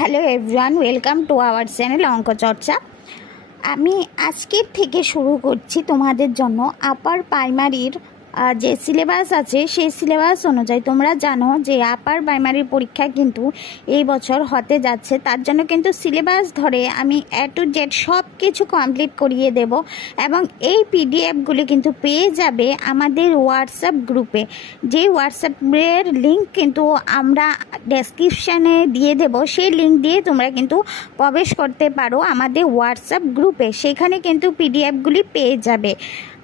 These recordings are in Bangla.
Hello everyone, welcome to our channel অঙ্ক চর্চা। আমি আজকের থেকে শুরু করছি তোমাদের জন্য আপার প্রাইমারির যে সিলেবাস আছে সেই সিলেবাস অনুযায়ী। তোমরা জানো যে আপার প্রাইমারির পরীক্ষা কিন্তু এই বছর হতে যাচ্ছে, তার জন্য কিন্তু সিলেবাস ধরে আমি A to Z সব কিছু কমপ্লিট করিয়ে দেব এবং এই পিডিএফগুলি কিন্তু পেয়ে যাবে আমাদের হোয়াটসঅ্যাপ গ্রুপে। যে হোয়াটসঅ্যাপের লিঙ্ক কিন্তু আমরা ডেসক্রিপশানে দিয়ে দেব, সেই লিঙ্ক দিয়ে তোমরা কিন্তু প্রবেশ করতে পারো আমাদের হোয়াটসঅ্যাপ গ্রুপে, সেখানে কিন্তু পিডিএফগুলি পেয়ে যাবে।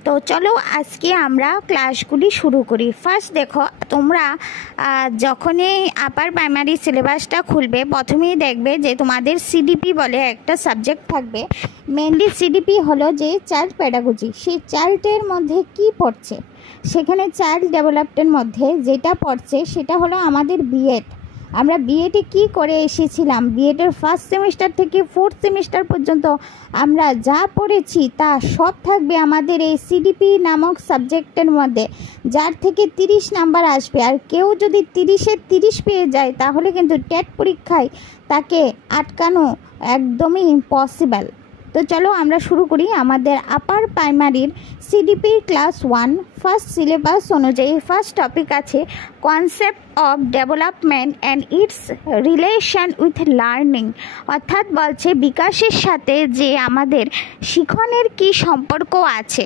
তো চলো আজকে আমরা ক্লাসগুলি শুরু করি। ফার্স্ট দেখো, তোমরা যখনই আপার প্রাইমারি সিলেবাসটা খুলবে প্রথমেই দেখবে যে তোমাদের সিডিপি বলে একটা সাবজেক্ট থাকবে। মেনলি সিডিপি হলো যে চাইল্ড প্যাডাগজি, সেই চাইল্ডের মধ্যে কি পড়ছে, সেখানে চাইল্ড ডেভেলপমেন্টের মধ্যে যেটা পড়ছে সেটা হলো আমাদের বিএড। আমরা বিএডে কি করে এসেছিলাম, বিএডের ফার্স্ট সেমিস্টার থেকে ফোর্থ সেমিস্টার পর্যন্ত আমরা যা পড়েছি তা সব থাকবে আমাদের এই সিডিপি নামক সাবজেক্টের মধ্যে, যার থেকে 30 নাম্বার আসবে। আর কেউ যদি 30-এ 30 পেয়ে যায় তাহলে কিন্তু টেট পরীক্ষায় তাকে আটকানো একদমই ইম্পসিবল। তো চলো আমরা শুরু করি আমাদের আপার প্রাইমারির সিডিপি ক্লাস 1 ফার্স্ট সিলেবাস অনুযায়ী। ফার্স্ট টপিক আছে concept of development and it's relation with learning, অর্থাৎ বলছে বিকাশের সাথে যে আমাদের শিখনের কি সম্পর্ক আছে।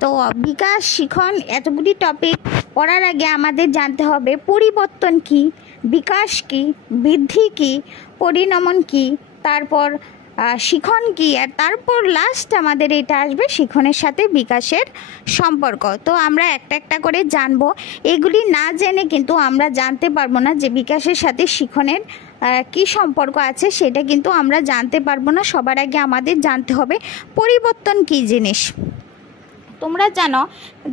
তো বিকাশ শিখন এতগুলি টপিক পড়ার আগে আমাদের জানতে হবে পরিবর্তন কি, বিকাশ কি, বৃদ্ধি কি, পরিণমন কি, তারপর শিখন কি, আর তারপর লাস্ট আমাদের এটা আসবে শিখনের সাথে বিকাশের সম্পর্ক। তো আমরা একটা একটা করে জানবো, এগুলি না জেনে কিন্তু আমরা জানতে পারবো না যে বিকাশের সাথে শিখনের কি সম্পর্ক আছে, সেটা কিন্তু আমরা জানতে পারবো না। সবার আগে আমাদের জানতে হবে পরিবর্তন কি জিনিস। তোমরা জানো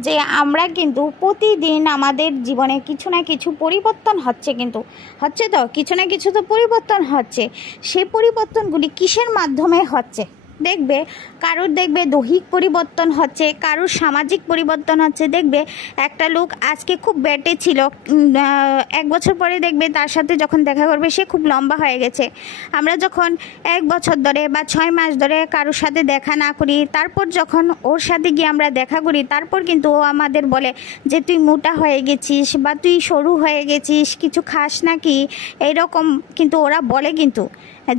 যে আমরা কিন্তু প্রতিদিন আমাদের জীবনে কিছু না কিছু পরিবর্তন হচ্ছে, কিন্তু হচ্ছে তো কিছু না কিছু তো পরিবর্তন হচ্ছে। সেই পরিবর্তনগুলি কিসের মাধ্যমে হচ্ছে দেখবে, কারোর দেখবে দৈহিক পরিবর্তন হচ্ছে, কারোর সামাজিক পরিবর্তন হচ্ছে। দেখবে একটা লোক আজকে খুব বেটে ছিল, 1 বছর পরে দেখবে তার সাথে যখন দেখা করবে সে খুব লম্বা হয়ে গেছে। আমরা যখন 1 বছর ধরে বা 6 মাস ধরে কারোর সাথে দেখা না করি, তারপর যখন ওর সাথে গিয়ে আমরা দেখা করি, তারপর কিন্তু ও আমাদের বলে যে তুই মোটা হয়ে গেছিস বা তুই সরু হয়ে গেছিস, কিছু খাস নাকি, এইরকম কিন্তু ওরা বলে, কিন্তু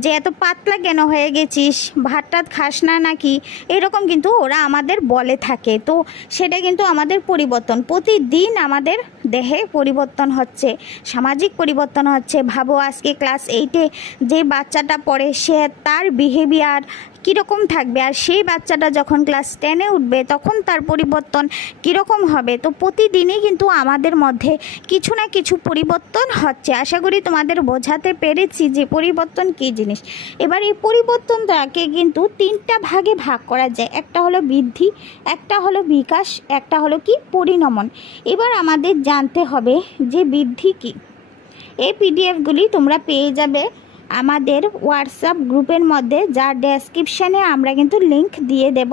যে এত পাতলা কেন হয়ে গেছিস, ভাত টাত খাস না নাকি, এরকম কিন্তু ওরা আমাদের বলে থাকে। তো সেটা কিন্তু আমাদের পরিবর্তন, প্রতিদিন আমাদের দেহে পরিবর্তন হচ্ছে, সামাজিক পরিবর্তন হচ্ছে। ভাবো আজকে ক্লাস 8-এ যে বাচ্চাটা পড়ে সে তার বিহেভিয়ার কীরকম থাকবে, আর সেই বাচ্চাটা যখন ক্লাস 10-এ উঠবে তখন তার পরিবর্তন কীরকম হবে। তো প্রতিদিনই কিন্তু আমাদের মধ্যে কিছু না কিছু পরিবর্তন হচ্ছে। আশা করি তোমাদের বোঝাতে পেরেছি যে পরিবর্তন কী জিনিস। এবার এই পরিবর্তনটাকে কিন্তু 3টা ভাগে ভাগ করা যায়, একটা হলো বৃদ্ধি, একটা হলো বিকাশ, একটা হলো কি পরিণমন। এবার আমাদের জানতে হবে যে বৃদ্ধি কী। এই পিডিএফগুলি তোমরা পেয়ে যাবে আমাদের হোয়াটসঅ্যাপ গ্রুপের মধ্যে, যার ডেসক্রিপশানে আমরা কিন্তু লিংক দিয়ে দেব,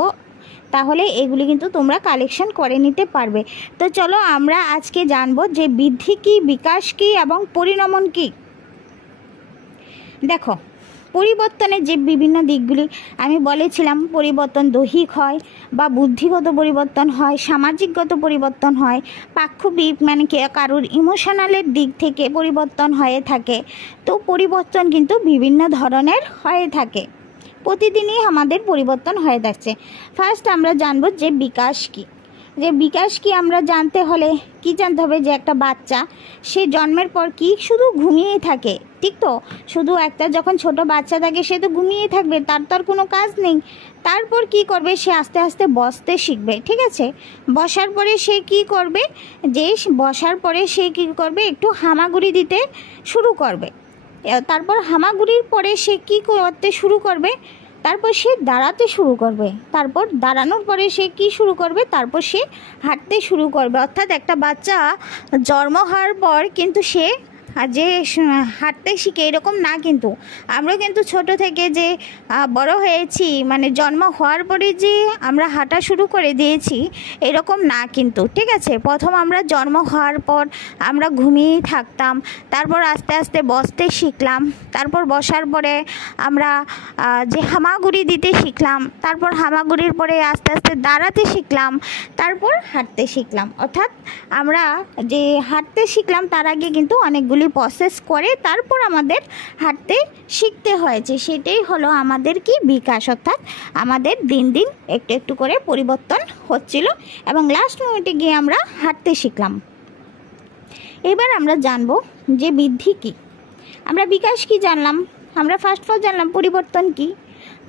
তাহলে এগুলি কিন্তু তোমরা কালেকশন করে নিতে পারবে। তো চলো আমরা আজকে জানবো যে বৃদ্ধি কী, বিকাশ কী এবং পরিণমন কী। দেখো, পরিবর্তনের যে বিভিন্ন দিকগুলি আমি বলেছিলাম, পরিবর্তন দৈহিক হয় বা বুদ্ধিগত পরিবর্তন হয়, সামাজিকগত পরিবর্তন হয়, পাক্ষবিক মানে কারোর ইমোশনালের দিক থেকে পরিবর্তন হয়ে থাকে। তো পরিবর্তন কিন্তু বিভিন্ন ধরনের হয়ে থাকে, প্রতিদিনই আমাদের পরিবর্তন হয়ে থাকছে। ফার্স্ট আমরা জানবো যে বিকাশ কী। যে বিকাশ কি আমরা জানতে হলে কি জানতে হবে, যে একটা বাচ্চা সে জন্মের পর কি শুধু ঘুমিয়েই থাকে, ঠিক তো? শুধু একটা যখন ছোট বাচ্চা থাকে সে তো ঘুমিয়েই থাকবে, তার তো আর কোনো কাজ নেই। তারপর কি করবে, সে আস্তে আস্তে বসতে শিখবে, ঠিক আছে? বসার পরে সে কি করবে, যে বসার পরে সে কি করবে, একটু হামাগুড়ি দিতে শুরু করবে। তারপর হামাগুড়ির পরে সে কি করতে শুরু করবে, তারপর সে দাঁড়াতে শুরু করবে, তারপর দাঁড়ানোর পরে সে কি শুরু করবে, তারপর সে হাঁটতে শুরু করবে। অর্থাৎ একটা বাচ্চা জন্ম হওয়ার পর কিন্তু সে যে হাঁটতে শিখে এরকম না, কিন্তু আমরা কিন্তু ছোট থেকে যে বড় হয়েছি, মানে জন্ম হওয়ার পরে যে আমরা হাঁটা শুরু করে দিয়েছি এরকম না কিন্তু, ঠিক আছে। প্রথম আমরা জন্ম হওয়ার পর আমরা ঘুমিয়েই থাকতাম, তারপর আস্তে আস্তে বসতে শিখলাম, তারপর বসার পরে আমরা যে হামাগুড়ি দিতে শিখলাম, তারপর হামাগুড়ির পরে আস্তে আস্তে দাঁড়াতে শিখলাম, তারপর হাঁটতে শিখলাম। অর্থাৎ আমরা যে হাঁটতে শিখলাম তার আগে কিন্তু অনেকগুলি প্রসেস করে তারপর আমাদের হাঁটতে শিখতে হয়েছে। সেটাই হলো আমাদের কি বিকাশ, অর্থাৎ আমাদের দিন দিন একটু একটু করে পরিবর্তন হচ্ছিল এবং লাস্ট মোমেন্টে গিয়ে আমরা হাঁটতে শিখলাম। এবার আমরা জানবো যে বৃদ্ধি কী। আমরা বিকাশ কি জানলাম, আমরা ফার্স্ট জানলাম পরিবর্তন কি,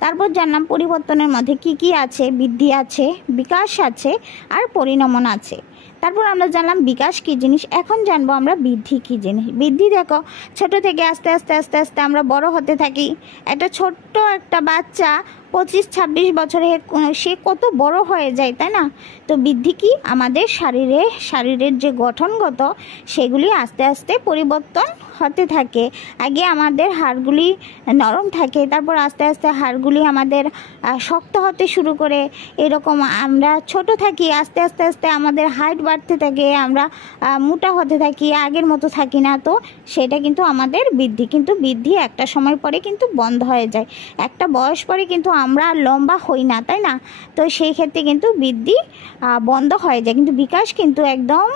তারপর জানলাম পরিবর্তনের মধ্যে কি কি আছে, বৃদ্ধি আছে, বিকাশ আছে আর পরিণমন আছে। তারপর আমরা জানলাম বিকাশ কী জিনিস। এখন জানবো আমরা বৃদ্ধি কী জিনিস। বৃদ্ধি দেখো, ছোট থেকে আস্তে আস্তে আস্তে আস্তে আমরা বড় হতে থাকি। একটা ছোট্ট একটা বাচ্চা 25-26 বছরে সে কত বড় হয়ে যায়, তাই না? তো বৃদ্ধি কি, আমাদের শরীরের যে গঠনগত সেগুলি আস্তে আস্তে পরিবর্তন হতে থাকে। আগে আমাদের হাড়গুলি নরম থাকে, তারপর আস্তে আস্তে হাড়গুলি আমাদের শক্ত হতে শুরু করে। এরকম আমরা ছোট থাকি, আস্তে আস্তে আস্তে আমাদের হাইট বাড়তে থাকে, আমরা মোটা হতে থাকি, আগের মতো থাকি না। তো সেটা কিন্তু আমাদের বৃদ্ধি। কিন্তু বৃদ্ধি একটা সময় পরে কিন্তু বন্ধ হয়ে যায়, একটা বয়স পরে কিন্তু আমরা লম্বা হই না, তাই না? তো সেই ক্ষেত্রে কিন্তু বৃদ্ধি বন্ধ হয়ে যায়। কিন্তু বিকাশ কিন্তু একদম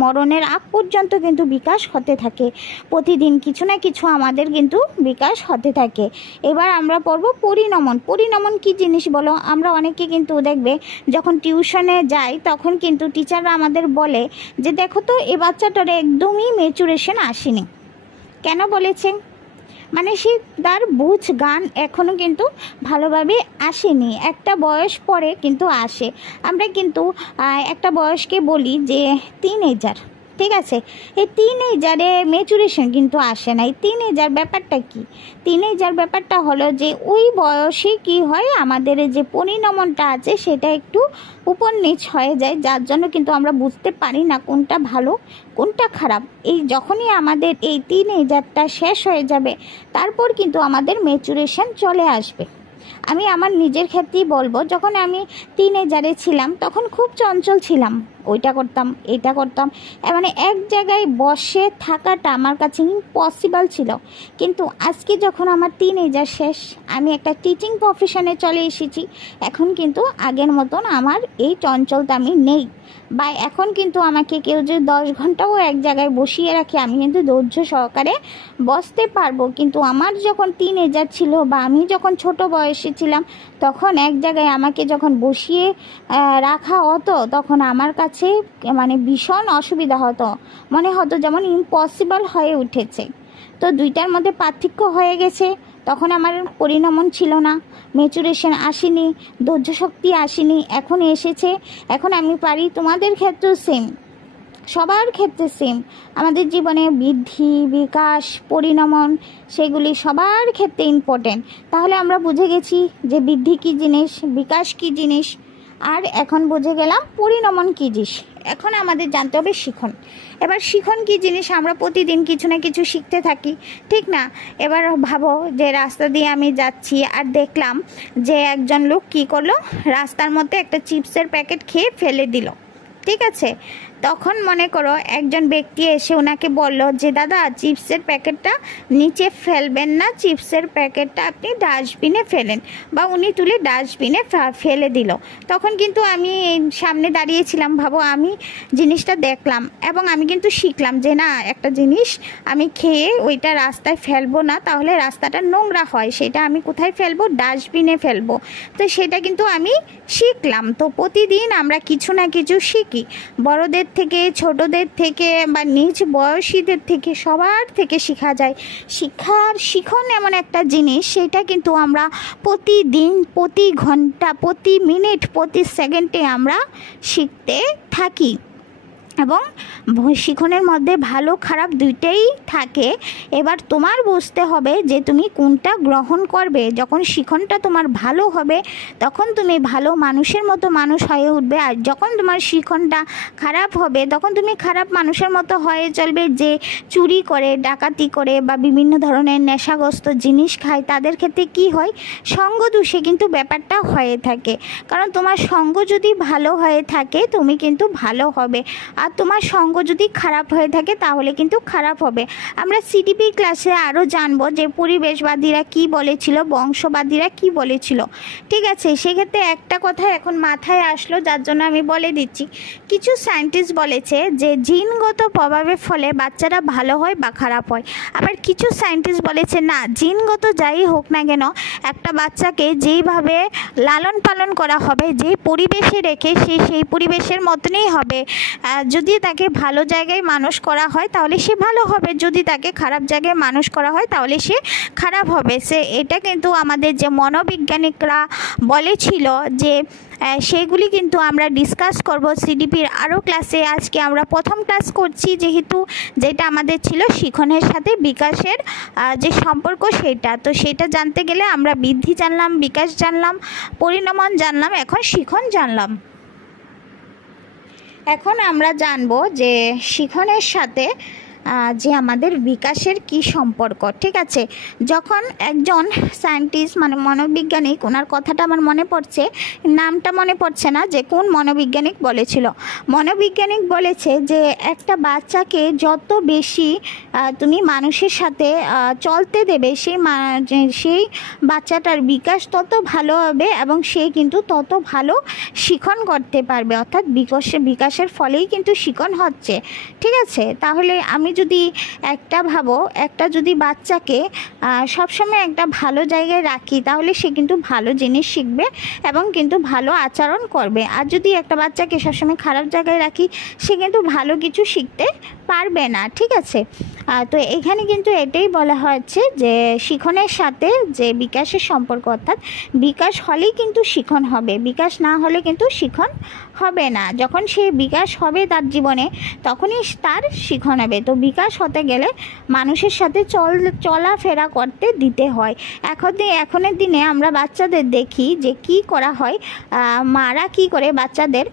মরণের আগ পর্যন্ত কিন্তু বিকাশ হতে থাকে। প্রতিদিন কিছু না কিছু আমাদের কিন্তু বিকাশ হতে থাকে। এবার আমরা পড়ব পরিণমন। পরিণমন কি জিনিস বলো? আমরা অনেকে কিন্তু দেখবে যখন টিউশনে যাই তখন কিন্তু টিচাররা আমাদের বলে যে দেখো তো এ বাচ্চাটার একদমই ম্যাচুরেশন আসেনি। কেন বলেছেন? মানে সে তার বুঝ গান এখনও কিন্তু ভালোভাবে আসেনি, একটা বয়স পরে কিন্তু আসে। আমরা কিন্তু একটা বয়সকে বলি যে টিনেজার, ঠিক আছে? এই টিনেজারে ম্যাচুরেশন কিন্তু আসে না। এই টিনেজার ব্যাপারটা কি? টিনেজার ব্যাপারটা হলো যে ওই বয়সে কি হয়, আমাদের যে পরিণমনটা আছে সেটা একটু উপর নিচ হয়ে যায়, যার জন্য কিন্তু আমরা বুঝতে পারি না কোনটা ভালো কোনটা খারাপ। এই যখনই আমাদের এই টিনেজারটা শেষ হয়ে যাবে তারপর কিন্তু আমাদের ম্যাচুরেশন চলে আসবে। আমি আমার নিজের ক্ষেত্রেই বলবো, যখন আমি টিনেজারে ছিলাম তখন খুব চঞ্চল ছিলাম, ওইটা করতাম এটা করতাম, মানে এক জায়গায় বসে থাকাটা আমার কাছে ইম্পসিবল ছিল। কিন্তু আজকে যখন আমার টিনেজার শেষ, আমি একটা টিচিং প্রফেশনে চলে এসেছি, এখন কিন্তু আগের মতন আমার এই চঞ্চলতা আমি নেই। বা এখন কিন্তু আমাকে কেউ যদি 10 ঘন্টাও এক জায়গায় বসিয়ে রাখে আমি কিন্তু ধৈর্য সহকারে বসতে পারবো। কিন্তু আমার যখন টিনেজার ছিল বা আমি যখন ছোট বয়সে ছিলাম তখন এক জায়গায় আমাকে যখন বসিয়ে রাখা হতো তখন আমার কাছে মানে ভীষণ অসুবিধা হতো, মনে হতো যেমন ইম্পসিবল হয়ে উঠেছে। তো দুইটার মধ্যে পার্থক্য হয়ে গেছে। তখন আমার পরিণমন ছিল না, ম্যাচুরেশন আসেনি, ধৈর্য শক্তি আসেনি, এখন এসেছে, এখন আমি পারি। তোমাদের ক্ষেত্রেও সেম, সবার ক্ষেত্রে সেম। আমাদের জীবনে বৃদ্ধি, বিকাশ, পরিণমন সেগুলি সবার ক্ষেত্রে ইম্পর্টেন্ট। তাহলে আমরা বুঝে গেছি যে বৃদ্ধি কী জিনিস, বিকাশ কী জিনিস, আর এখন বুঝে গেলাম পরিণমন কী জিনিস। এখন আমাদের জানতে হবে শিখন। এবার শিখন কী জিনিস? আমরা প্রতিদিন কিছু না কিছু শিখতে থাকি, ঠিক না? এবার ভাবো যে রাস্তা দিয়ে আমি যাচ্ছি আর দেখলাম যে একজন লোক কী করলো, রাস্তার মধ্যে একটা চিপসের প্যাকেট খেয়ে ফেলে দিল, ঠিক আছে? তখন মনে করো একজন ব্যক্তি এসে ওনাকে বলল যে দাদা চিপসের প্যাকেটটা নিচে ফেলবেন না, চিপসের প্যাকেটটা আপনি ডাস্টবিনে ফেলেন, বা উনি তুলে ডাস্টবিনে ফেলে দিল। তখন কিন্তু আমি সামনে দাঁড়িয়েছিলাম, ভাবো আমি জিনিসটা দেখলাম এবং আমি কিন্তু শিখলাম যে না, একটা জিনিস আমি খেয়ে ওইটা রাস্তায় ফেলবো না, তাহলে রাস্তাটা নোংরা হয়, সেটা আমি কোথায় ফেলবো? ডাস্টবিনে ফেলবো। তো সেটা কিন্তু আমি শিখলাম। তো প্রতিদিন আমরা কিছু না কিছু শিখি, বড়দের থেকে, ছোটদের থেকে বা নিজ বয়সীদের থেকে, সবার থেকে শেখা যায়। শিখন এমন একটা জিনিস, সেটা কিন্তু আমরা প্রতিদিন, প্রতি ঘন্টা, প্রতি মিনিট, প্রতি সেকেন্ডে আমরা শিখতে থাকি। এবং শিখনের মধ্যে ভালো খারাপ দুইটাই থাকে। এবার তোমার বুঝতে হবে যে তুমি কোনটা গ্রহণ করবে। যখন শিখনটা তোমার ভালো হবে তখন তুমি ভালো মানুষের মতো মানুষ হয়ে উঠবে, আর যখন তোমার শিখনটা খারাপ হবে তখন তুমি খারাপ মানুষের মতো হয়ে চলবে, যে চুরি করে, ডাকাতি করে বা বিভিন্ন ধরনের নেশাগ্রস্ত জিনিস খায়। তাদের ক্ষেত্রে কি হয়, সঙ্গ দোষে কিন্তু ব্যাপারটা হয়ে থাকে। কারণ তোমার সঙ্গ যদি ভালো হয়ে থাকে তুমি কিন্তু ভালো হবে, আর তোমার সঙ্গ যদি খারাপ হয়ে থাকে তাহলে কিন্তু খারাপ হবে। আমরা সিডিপি ক্লাসে আরও জানবো যে পরিবেশবাদীরা কি বলেছিল, বংশবাদীরা কি বলেছিল। ঠিক আছে, সেক্ষেত্রে একটা কথা এখন মাথায় আসলো, যার জন্য আমি বলে দিচ্ছি। কিছু সায়েন্টিস্ট বলেছে যে জিনগত প্রভাবের ফলে বাচ্চারা ভালো হয় বা খারাপ হয়। আবার কিছু সায়েন্টিস্ট বলেছে না, জিনগত যাই হোক না কেন একটা বাচ্চাকে যেইভাবে লালন পালন করা হবে, যে পরিবেশে রেখে সে সেই পরিবেশের মতনই হবে। যদি তাকে ভালো জায়গায় মানুষ করা হয় তাহলে সে ভালো হবে, যদি তাকে খারাপ জায়গায় মানুষ করা হয় তাহলে সে খারাপ হবে। এটা কিন্তু আমাদের যে মনোবিজ্ঞানিকরা বলেছিল যে সেইগুলি কিন্তু আমরা ডিসকাস করব সিডিপির আরও ক্লাসে। আজকে আমরা প্রথম ক্লাস করছি, যেহেতু যেটা আমাদের ছিল শিখনের সাথে বিকাশের যে সম্পর্ক সেটা। তো সেটা জানতে গেলে আমরা বৃদ্ধি জানলাম, বিকাশ জানলাম, পরিণমন জানলাম, এখন শিখন জানলাম। এখন আমরা জানবো যে শিখনের সাথে যে আমাদের বিকাশের কি সম্পর্ক। ঠিক আছে, যখন একজন সায়েন্টিস্ট মানে মনোবিজ্ঞানিক, ওনার কথাটা আমার মনে পড়ছে, নামটা মনে পড়ছে না, যে কোন মনোবিজ্ঞানিক বলেছিল। মনোবিজ্ঞানিক বলেছে যে একটা বাচ্চাকে যত বেশি তুমি মানুষের সাথে চলতে দেবে সেই বাচ্চাটার বিকাশ তত ভালো হবে এবং সে কিন্তু তত ভালো শিখন করতে পারবে। অর্থাৎ বিকাশের ফলেই কিন্তু শিখন হচ্ছে। ঠিক আছে, তাহলে আমি যদি একটা যদি বাচ্চাকে সবসময় একটা ভালো জায়গায় রাখি তাহলে সে কিন্তু ভালো জিনিস শিখবে এবং কিন্তু ভালো আচরণ করবে। আর যদি একটা বাচ্চাকে সবসময় খারাপ জায়গায় রাখি সে কিন্তু ভালো কিছু শিখতে পারবে না। ঠিক আছে, তো এখানে কিন্তু এটাই বলা হচ্ছে যে শিখনের সাথে যে বিকাশের সম্পর্ক, অর্থাৎ বিকাশ হলেই কিন্তু শিখন হবে, বিকাশ না হলে কিন্তু শিখন হবে না। যখন সে বিকাশ হবে তার জীবনে তখনই তার শিখন হবে। তো বিকাশ হতে গেলে মানুষের সাথে চলাফেরা করতে দিতে হয়। এখনের দিনে আমরা বাচ্চাদের দেখি যে কি করা হয়, মারা কি করে বাচ্চাদের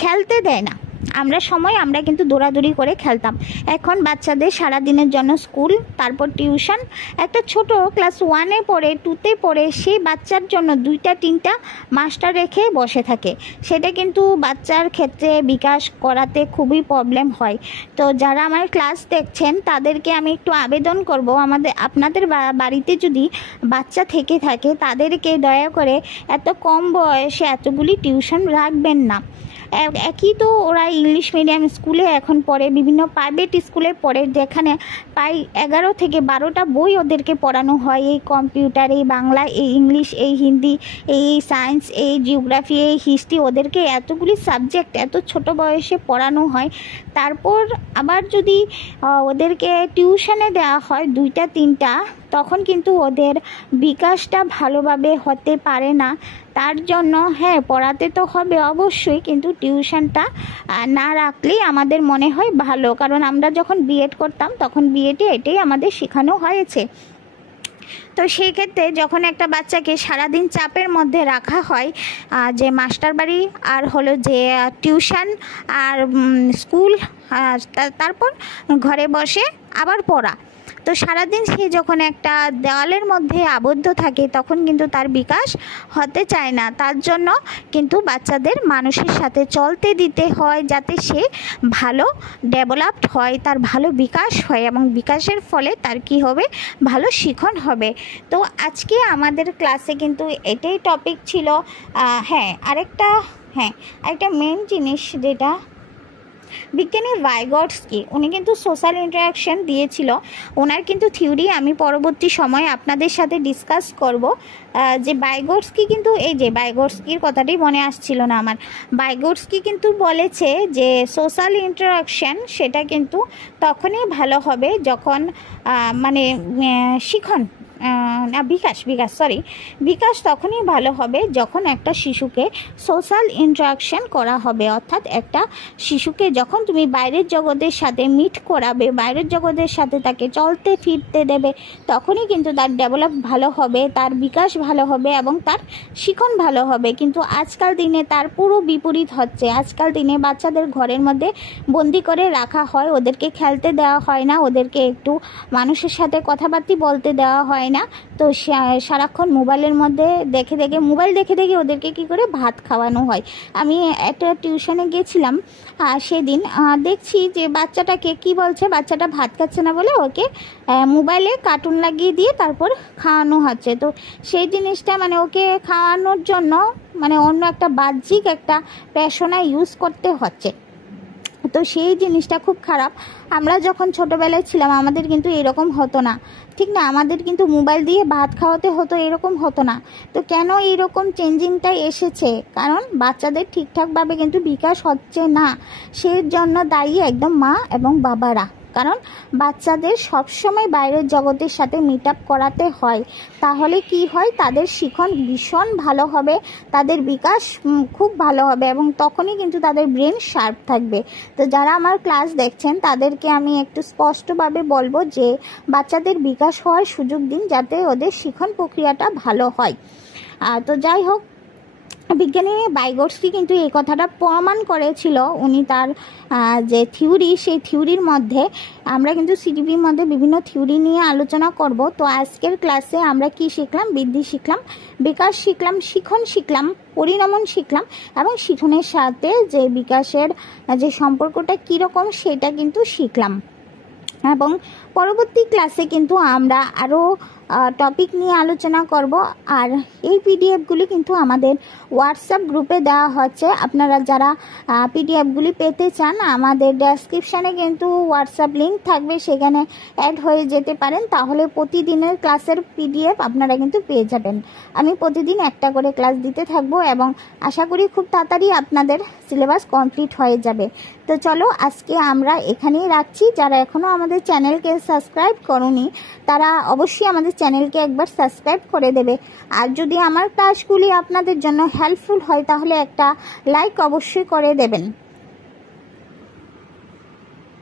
খেলতে দেয় না। আমরা কিন্তু দৌড়াদৌড়ি করে খেলতাম। এখন বাচ্চাদের সারাদিনের জন্য স্কুল, তারপর টিউশন। একটা ছোট ক্লাস 1-এ পড়ে, 2-তে পড়ে সেই বাচ্চার জন্য 2-3টা মাস্টার রেখে বসে থাকে। সেটা কিন্তু বাচ্চার ক্ষেত্রে বিকাশ করাতে খুবই প্রবলেম হয়। তো যারা আমার ক্লাস দেখছেন তাদেরকে আমি একটু আবেদন করব, আপনাদের বাড়িতে যদি বাচ্চা থেকে থাকে তাদেরকে দয়া করে এত কম বয়সে এতগুলি টিউশন রাখবেন না। একই তো ওরা ইংলিশ মিডিয়াম স্কুলে এখন পড়ে, বিভিন্ন প্রাইভেট স্কুলে পড়ে, যেখানে প্রায় 11 থেকে 12টা বই ওদেরকে পড়ানো হয়। এই কম্পিউটার, এই বাংলা, এই ইংলিশ, এই হিন্দি, এই সায়েন্স, এই জিওগ্রাফি, এই হিস্ট্রি, ওদেরকে এতগুলি সাবজেক্ট এত ছোট বয়সে পড়ানো হয়। তারপর আবার যদি ওদেরকে টিউশনে দেওয়া হয় 2-3টা, তখন কিন্তু ওদের বিকাশটা ভালোভাবে হতে পারে না। তার জন্য হ্যাঁ, পড়াতে তো হবে অবশ্যই, কিন্তু টিউশনটা না রাখলেই আমাদের মনে হয় ভালো। কারণ আমরা যখন বিএড করতাম তখন বিএডে এটাই আমাদের শেখানো হয়েছে। তো সেই ক্ষেত্রে যখন একটা বাচ্চাকে সারাদিন চাপের মধ্যে রাখা হয়, যে মাস্টার বাড়ি আর হলো যে টিউশন আর স্কুল, তারপর ঘরে বসে আবার পড়া, তো সারাদিন সে যখন একটা দেওয়ালের মধ্যে আবদ্ধ থাকে তখন কিন্তু তার বিকাশ হতে চায় না। তার জন্য কিন্তু বাচ্চাদের মানুষের সাথে চলতে দিতে হয়, যাতে সে ভালো ডেভেলপড হয়, তার ভালো বিকাশ হয় এবং বিকাশের ফলে তার কি হবে, ভালো শিখন হবে। তো আজকে আমাদের ক্লাসে কিন্তু এটাই টপিক ছিল। আরেকটা মেন জিনিস, যেটা বিজ্ঞানী ভাইগটস্কি, উনি কিন্তু সোশ্যাল ইন্টারাকশন দিয়েছিল। ওনার কিন্তু থিওরি আমি পরবর্তী সময়ে আপনাদের সাথে ডিসকাস করব। যে ভাইগটস্কির কথাটি মনে আসছিল না আমার। ভাইগটস্কি কিন্তু বলেছে যে সোশ্যাল ইন্টারাকশন সেটা কিন্তু তখনই ভালো হবে যখন শিখন না বিকাশ সরি, বিকাশ তখনই ভালো হবে যখন একটা শিশুকে সোশ্যাল ইন্টারাকশন করা হবে, অর্থাৎ একটা শিশুকে যখন তুমি বাইরের জগতের সাথে মিট করাবে, বাইরের জগতের সাথে তাকে চলতে ফিরতে দেবে, তখনই কিন্তু তার ডেভেলপ ভালো হবে, তার বিকাশ ভালো হবে এবং তার শিখন ভালো হবে। কিন্তু আজকাল দিনে তার পুরো বিপরীত হচ্ছে। আজকাল দিনে বাচ্চাদের ঘরের মধ্যে বন্দি করে রাখা হয়, ওদেরকে খেলতে দেওয়া হয় না, ওদেরকে একটু মানুষের সাথে কথাবার্তা বলতে দেওয়া হয় না। তো সারাক্ষণ মোবাইলের মধ্যে মোবাইল দেখে দেখে ওদেরকে কি করে ভাত খাওয়ানো হয়। আমি একটা টিউশনে গেছিলাম, সেদিন দেখছি যে বাচ্চাটাকে কি বলছে, বাচ্চাটা ভাত খাচ্ছে না বলে ওকে মোবাইলে কার্টুন লাগিয়ে দিয়ে তারপর খাওয়ানো হচ্ছে। তো সেই জিনিসটা মানে ওকে খাওয়ানোর জন্য মানে অন্য একটা বাহ্যিক একটা পেশনা ইউজ করতে হচ্ছে। তো সেই জিনিসটা খুব খারাপ। আমরা যখন ছোটোবেলায় ছিলাম আমাদের কিন্তু এরকম হতো না, ঠিক না? আমাদের কিন্তু মোবাইল দিয়ে ভাত খাওয়াতে হতো, এরকম হতো না। তো কেন এইরকম চেঞ্জিংটা এসেছে? কারণ বাচ্চাদের ঠিকঠাকভাবে কিন্তু বিকাশ হচ্ছে না, সেই জন্য দায়ী একদম মা এবং বাবারা। কারণ বাচ্চাদের সবসময় বাইরের জগতের সাথে মিট আপ করাতে হয়, তাহলে কি হয়, তাদের শিখন ভীষণ ভালো হবে, তাদের বিকাশ খুব ভালো হবে এবং তখনই কিন্তু তাদের ব্রেন শার্প থাকবে। তো যারা আমার ক্লাস দেখছেন তাদেরকে আমি একটু স্পষ্টভাবে বলবো যে বাচ্চাদের বিকাশ হওয়ার সুযোগ দিন, যাতে ওদের শিখন প্রক্রিয়াটা ভালো হয়। তো যাই হোক, বিজ্ঞানী বাইগটস্কি কিন্তু এই কথাটা প্রমাণ করেছিল। উনি তার যে থিওরি, সেই থিওরির মধ্যে আমরা কিন্তু সিডিপির মধ্যে বিভিন্ন থিওরি নিয়ে আলোচনা করব। তো আজকের ক্লাসে আমরা কি শিখলাম? বৃদ্ধি শিখলাম, বিকাশ শিখলাম, শিখন শিখলাম, পরিণমন শিখলাম এবং শিখনের সাথে যে বিকাশের যে সম্পর্কটা কীরকম সেটা কিন্তু শিখলাম। এবং পরবর্তী ক্লাসে কিন্তু আমরা আরও টপিক নিয়ে আলোচনা করব। আর এই পিডিএফগুলি কিন্তু আমাদের হোয়াটসঅ্যাপ গ্রুপে দেওয়া হচ্ছে। আপনারা যারা পিডিএফগুলি পেতে চান, আমাদের ডেসক্রিপশানে কিন্তু হোয়াটসঅ্যাপ লিঙ্ক থাকবে, সেখানে অ্যাড হয়ে যেতে পারেন, তাহলে প্রতিদিনের ক্লাসের পিডিএফ আপনারা কিন্তু পেয়ে যাবেন। আমি প্রতিদিন একটা করে ক্লাস দিতে থাকবো এবং আশা করি খুব তাড়াতাড়ি আপনাদের সিলেবাস কমপ্লিট হয়ে যাবে। তো চলো আজকে আমরা এখানেই রাখছি। যারা এখনও আমাদের চ্যানেলকে সাবস্ক্রাইব করোনি তারা অবশ্যই আমাদের চ্যানেলকে একবার সাবস্ক্রাইব করে দেবে। আর যদি আমার ক্লাসগুলি আপনাদের জন্য হেল্পফুল হয় তাহলে একটা লাইক অবশ্যই করে দেবেন।